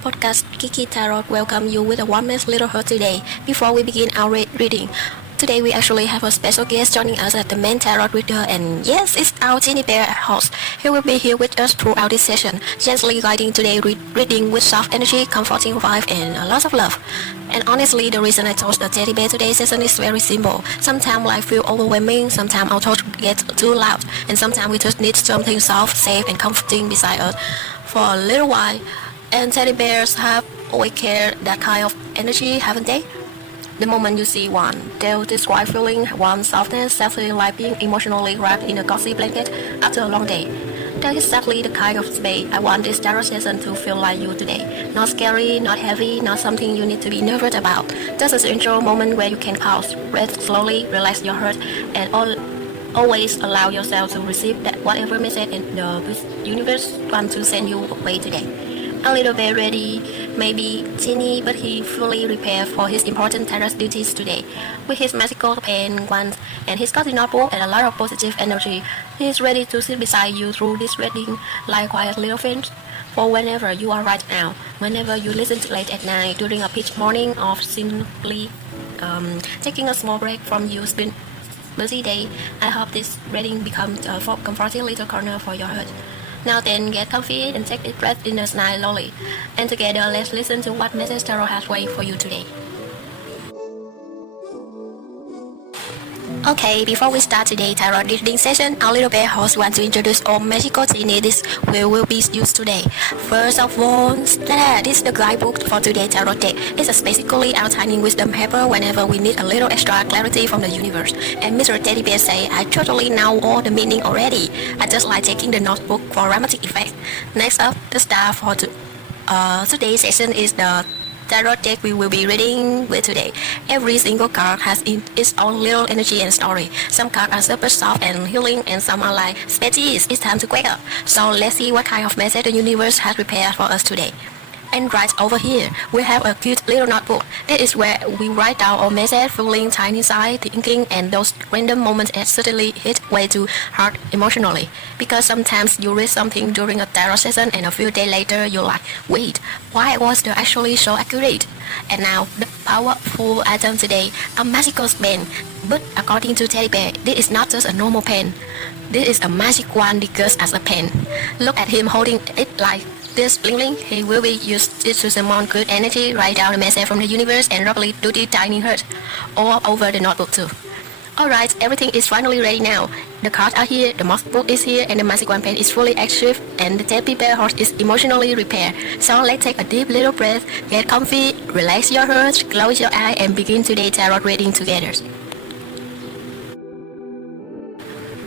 podcast Kiki Tarot welcome you with a warmest little heart today. Before we begin our reading, today we actually have a special guest joining us at the main tarot reader, and yes, it's our tiny bear host. He will be here with us throughout this session, gently guiding today's reading with soft energy, comforting vibe, and a lot of love. And honestly, the reason I chose the teddy bear today's session is very simple. Sometimes life feels overwhelming, sometimes our thoughts get too loud, and sometimes we just need something soft, safe, and comforting beside us for a little while. And teddy bears have always carried that kind of energy, haven't they? The moment you see one, they'll describe feeling warm softness, feeling like being emotionally wrapped in a cozy blanket after a long day. That's exactly the kind of space I want this tarot session to feel like you today. Not scary, not heavy, not something you need to be nervous about. Just a gentle moment where you can pause, breathe slowly, relax your heart, and always allow yourself to receive that whatever message in the universe wants to send you away today. A little bit ready, maybe teeny, but he fully prepared for his important tarot duties today. With his magical pen, wands, and his cozy notebook and a lot of positive energy, he is ready to sit beside you through this reading like quiet little friend. For whenever you are right now, whenever you listen to late at night, during a pitch morning, or simply taking a small break from your busy day, I hope this reading becomes a comforting little corner for your heart. Now then, get comfy and take a breath in the night slowly. And together, let's listen to what Mrs. Tarot has waited for you today. Okay, before we start today's tarot reading session, our little bear host wants to introduce all magical genie this will be used today. First of all, this is the guidebook for today's tarot deck. It's basically our tiny wisdom paper whenever we need a little extra clarity from the universe. And Mr. Teddy Bear say, I totally know all the meaning already. I just like taking the notebook for dramatic effect. Next up, the star for today's session is the tarot deck we will be reading with today. Every single card has its own little energy and story. Some cards are super soft and healing, and some are like, Bestie, it's time to wake up. So let's see what kind of message the universe has prepared for us today. And right over here, we have a cute little notebook. This is where we write down our message, feeling tiny side, thinking, and those random moments that suddenly hit way too hard emotionally. Because sometimes you read something during a tarot session and a few days later you're like, wait, why was it actually so accurate? And now, the powerful item today, a magical pen. But according to Teddy Bear, this is not just a normal pen. This is a magic one disguised as a pen. Look at him holding it like this bling bling. He will be used it to summon good energy, write down a message from the universe, and roughly do the tiny hurt all over the notebook too. Alright, everything is finally ready now. The cards are here, the notebook is here, and the magic one pen is fully active, and the teddy bear horse is emotionally repaired. So let's take a deep little breath, get comfy, relax your heart, close your eye, and begin today's tarot reading together.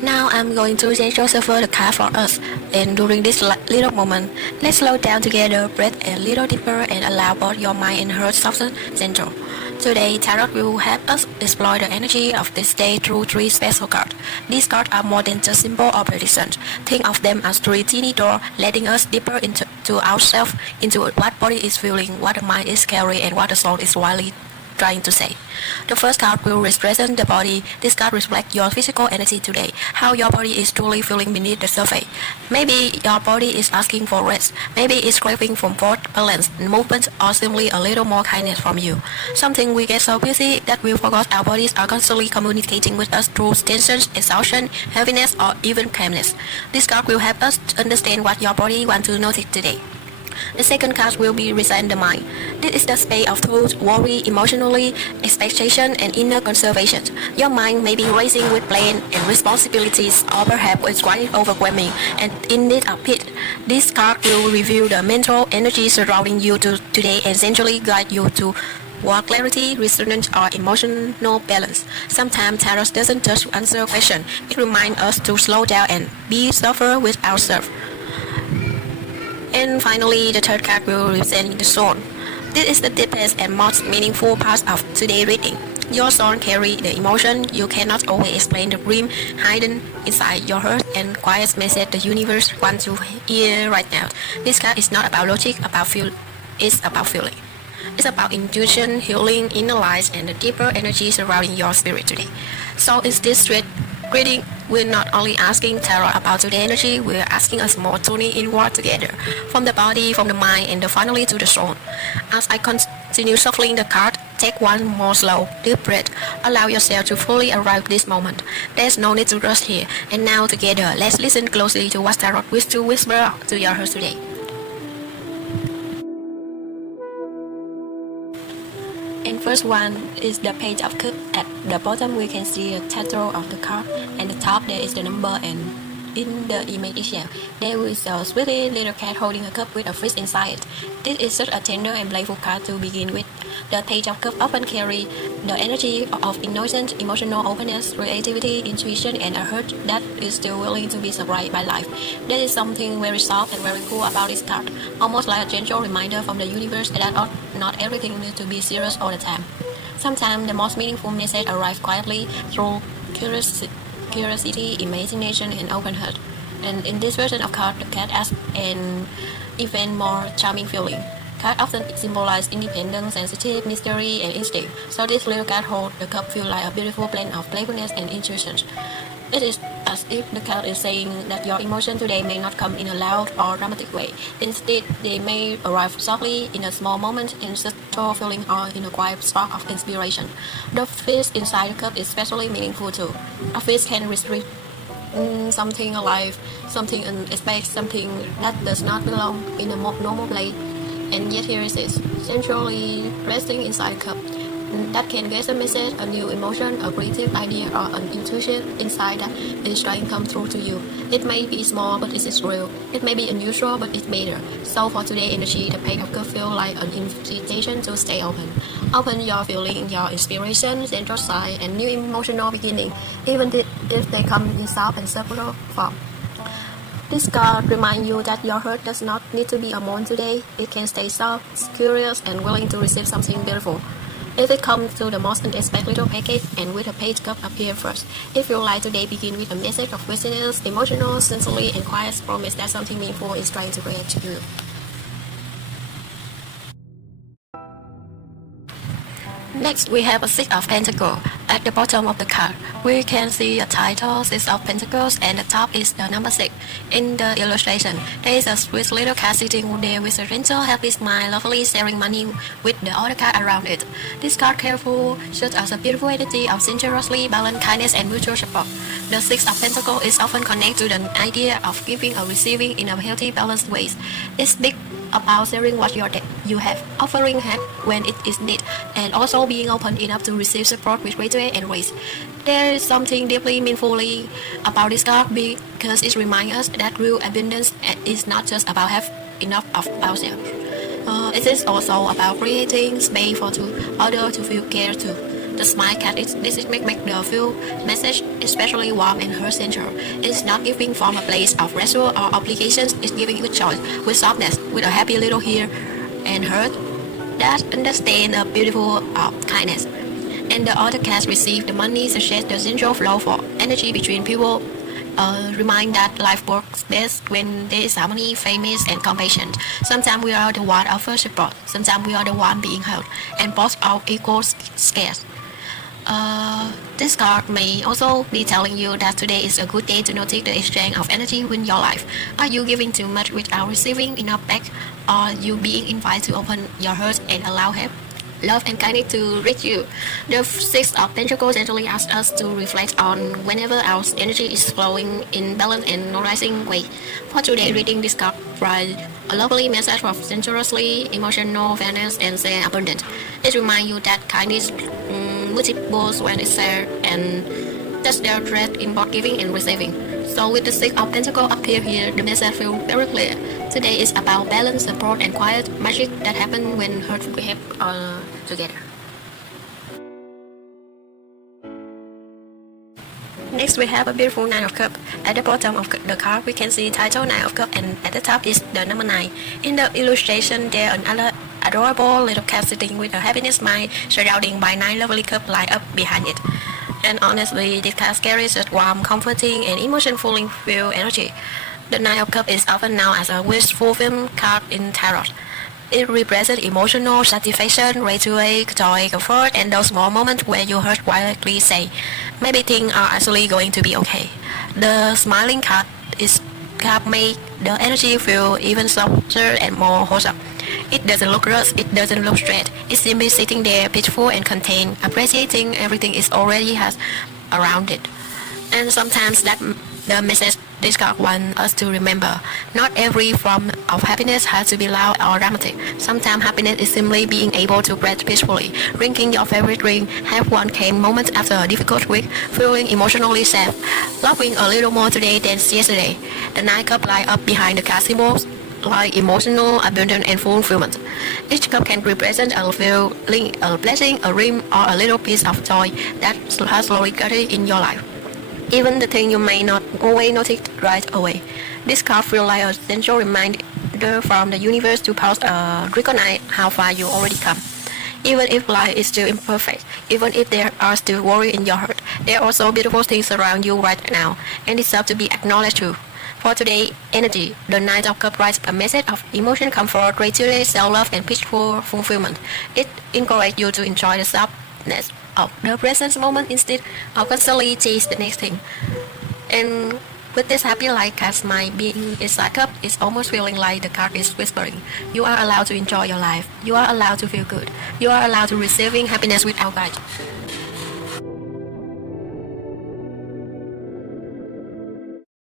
Now I'm going to gently shuffle the card for us, and during this little moment, let's slow down together, breathe a little deeper, and allow both your mind and heart soften gentle. Today, Tarot will help us explore the energy of this day through three special cards. These cards are more than just symbol or predictions. Think of them as three teeny doors, letting us deeper into ourselves, into what body is feeling, what the mind is carrying, and what the soul is really trying to say. The first card will represent the body. This card reflects your physical energy today, how your body is truly feeling beneath the surface. Maybe your body is asking for rest, maybe it's craving for both balance, movement, or simply a little more kindness from you. Something we get so busy that we forgot our bodies are constantly communicating with us through tension, exhaustion, heaviness, or even calmness. This card will help us to understand what your body wants to notice today. The second card will be represent the mind. This is the space of thought, worry, emotionally, expectation, and inner conservation. Your mind may be racing with plans and responsibilities, or perhaps it's quite overwhelming and in need of peace. This card will reveal the mental energy surrounding you today and essentially guide you to more clarity, resilience, or emotional balance. Sometimes tarot doesn't just answer questions; it reminds us to slow down and be softer with ourselves. And finally, the third card will represent the soul. This is the deepest and most meaningful part of today's reading. Your soul carries the emotion you cannot always explain, the dream hidden inside your heart, and quiet message the universe wants to hear right now. This card is not about logic, it's about feeling. It's about intuition, healing, inner light, and the deeper energy surrounding your spirit today. So is this reading We're not only asking tarot about today's energy, we're asking us more tuning inward together, from the body, from the mind, and finally to the soul. As I continue shuffling the card, take one more slow, deep breath. Allow yourself to fully arrive this moment. There's no need to rush here. And now together, let's listen closely to what tarot wishes to whisper to your heart today. And first one is the Page of Cups. At the bottom we can see a title of the card, and the top there is the number, and in the image itself there is a sweetie little cat holding a cup with a fish inside it. This is such a tender and playful card to begin with. The Page of Cups often carry the energy of innocence, emotional openness, creativity, intuition, and a heart that is still willing to be surprised by life. There is something very soft and very cool about this card, almost like a gentle reminder from the universe that not everything needs to be serious all the time. Sometimes the most meaningful message arrives quietly through curiosity, imagination, and open heart. And in this version of card, the cat adds an even more charming feeling. Cards often symbolize independence, sensitive, mystery, and instinct. So this little cat holds the cup feel like a beautiful blend of playfulness and intuition. It is as if the card is saying that your emotion today may not come in a loud or dramatic way. Instead, they may arrive softly in a small moment, in subtle feeling, or in a quiet spark of inspiration. The fish inside the cup is especially meaningful too. A fish can restrict something alive, something unexpected, something that does not belong in a normal place. And yet here it is, centrally resting inside a cup. That can get a message, a new emotion, a creative idea, or an intuition inside that is trying to come through to you. It may be small, but it is real. It may be unusual, but it's better. So for today's energy, the Page of Cups feels like an invitation to stay open. Open your feeling, your inspiration, central side, and new emotional beginning, even if they come in soft and subtle form. This card reminds you that your heart does not need to be alone today. It can stay soft, curious, and willing to receive something beautiful. If it comes to the most unexpected little package and with a page cup appear first, it feels like today begin with a message of wisdom, emotional, sincerely, and quiet promise that something meaningful is trying to create to you. Next, we have a Six of Pentacles. At the bottom of the card, we can see a title, Six of Pentacles, and the top is the number 6. In the illustration, there is a sweet little cat sitting there with a gentle, happy smile, lovely sharing money with the other cat around it. This card careful shows us a beautiful entity of generosity, balance, kindness, and mutual support. The Six of Pentacles is often connected to the idea of giving or receiving in a healthy, balanced way. It's big about sharing what you have, offering help when it is needed, and also being open enough to receive support with great joy and grace. There is something deeply meaningfully about this card because it reminds us that real abundance is not just about having enough of ourselves. It is also about creating space for others to feel cared to. The smile cat make the feel message especially warm and heart-centered. It's not giving from a place of pressure or obligations. It's giving with choice, with softness, with a happy little here and heart that understand the beautiful kindness. And the other cats receive the money, suggest the central flow for energy between people. Remind that life works best when there is harmony, fairness, and compassion. Sometimes we are the one offering support. Sometimes we are the one being held, and both are equal scarce. This card may also be telling you that today is a good day to notice the exchange of energy in your life. Are you giving too much without receiving enough back? Are you being invited to open your heart and allow help, love, and kindness to reach you? The Six of Pentacles gently asks us to reflect on whenever our energy is flowing in balanced and nourishing way. For today, reading this card provides a lovely message of generosity, emotional fairness, and abundance. It reminds you that kindness multiples when it's shared, and that's their thread in both giving and receiving. So with the Six of Pentacles up here, the message feels very clear. Today is about balance, support, and quiet magic that happen when hearts behave together. Next, we have a beautiful Nine of Cups. At the bottom of the card, we can see title Nine of Cups, and at the top is the number 9. In the illustration, there are another adorable little cat sitting with a happiness smile, surrounded by 9 lovely cups lined up behind it. And honestly, this cat carries a warm, comforting, and emotion-fulfilling filled energy. The Nine of Cups is often known as a wish-fulfillment card in tarot. It represents emotional satisfaction, joy, comfort, and those small moments where your heart quietly say, maybe things are actually going to be okay. The smiling card is card make the energy feel even softer and more wholesome. It doesn't look rushed, it doesn't look straight. It's simply sitting there peaceful and contained, appreciating everything it already has around it. And sometimes that the message this card wants us to remember. Not every form of happiness has to be loud or dramatic. Sometimes happiness is simply being able to breathe peacefully, drinking your favorite drink, have one calm moment after a difficult week, feeling emotionally safe, laughing a little more today than yesterday. The nine cup light up behind the card symbols like emotional abundance and fulfillment. Each cup can represent a feeling, a blessing, a dream, or a little piece of joy that has slowly gathered in your life. Even the thing you may not always notice right away. This card feels like a essential reminder from the universe to pause and recognize how far you already come. Even if life is still imperfect, even if there are still worries in your heart, there are also beautiful things around you right now, and deserve to be acknowledged too. For today's energy, the Knight of Cups writes a message of emotion, comfort, gratitude, self-love, and peaceful fulfillment. It encourages you to enjoy the softness of the present moment instead of constantly chase the next thing. And with this happy light as my being inside cup, it's almost feeling like the card is whispering. You are allowed to enjoy your life. You are allowed to feel good. You are allowed to receiving happiness without guide.